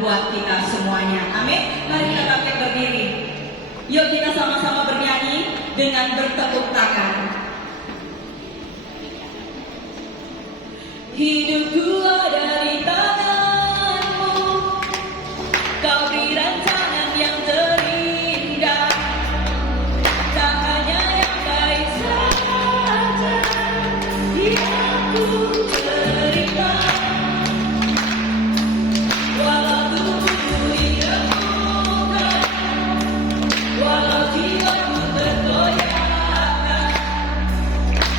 buat kita semuanya. Amin. Mari kita bangkit berdiri. Yuk kita sama-sama bernyanyi dengan bertepuk tangan. Hidupku ada di tanganmu, kau beri rancangan yang terindah, tak hanya yang baik saja yang ku terima. Walau tubuhku digemukkan, walau jiwaku tergoyahkan,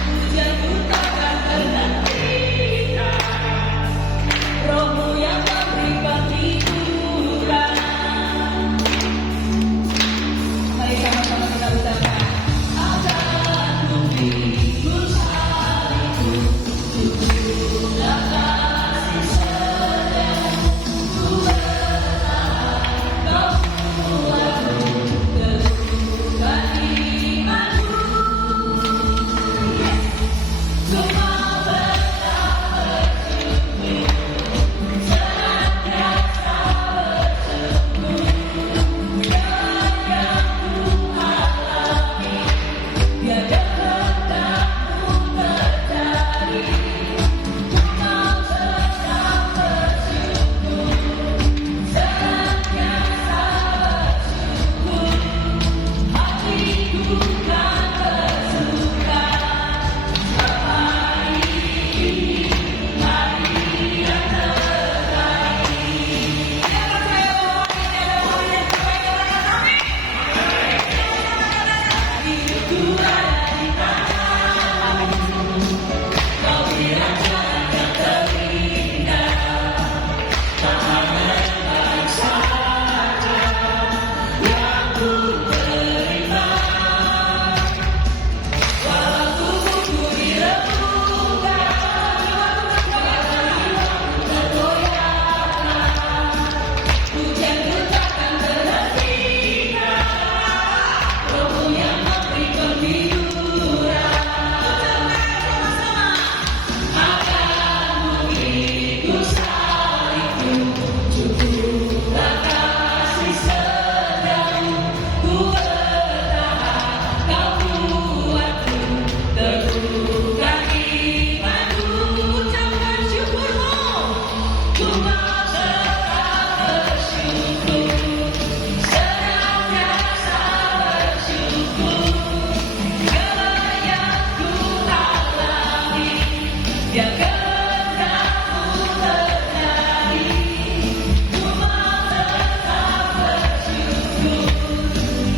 pujianku takkan terhentikan. Rohmu yang memberi penghiburan. Mari sama-sama kita ucapkan. Akan memberiku salibku, tubuhlah kasih setia. Ku bertahan, kau kuatku, teguhkan imanku. Semua berkah bersyukur, senantiasa bersyukur. Dan yang ku alami, biar kehendakmu terjadi. Ku mau tetap bersyukur, senantiasa bersyukur. Hatiku kan bersuka, hari ini hari yang terbaik. Saya percaya bahwa ini adalah hari yang terbaik. Hidupku ada di tanganmu, kau beri rancangan yang terindah, tak hanya yang baik saja yang ku terima. Walau tubuhku diremukkan, walau jiwaku tergoyahkan, pujianku takkan terhentikan. Rohmu yang memberi penghiburan. Akan memberiku salibku, cukuplah kasih setiamu. Ku bertahan, kau kuatku, teguhkan imanku. Ucapkan syukurmu. Ku mau tetap bersyukur, senantiasa bersyukur. Segala yang ku alami, biar kehendakmu terjadi. Ku mau tetap bersyukur,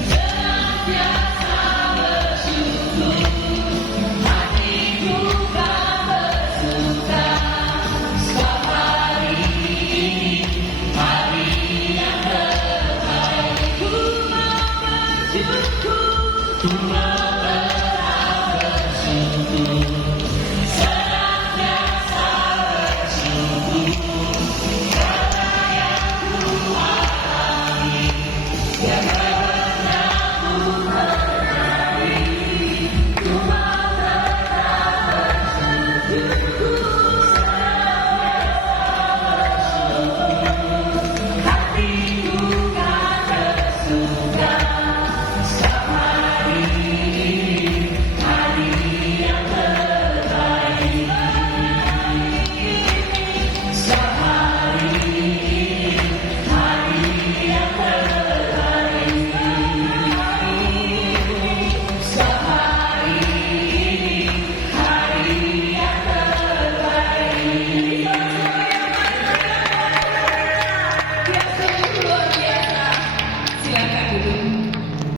senantiasa bersyukur. Hatiku kan bersuka, sebab hari ini hari yang terbaik. Ku mau bersyukur, ku mau tetap bersyukur.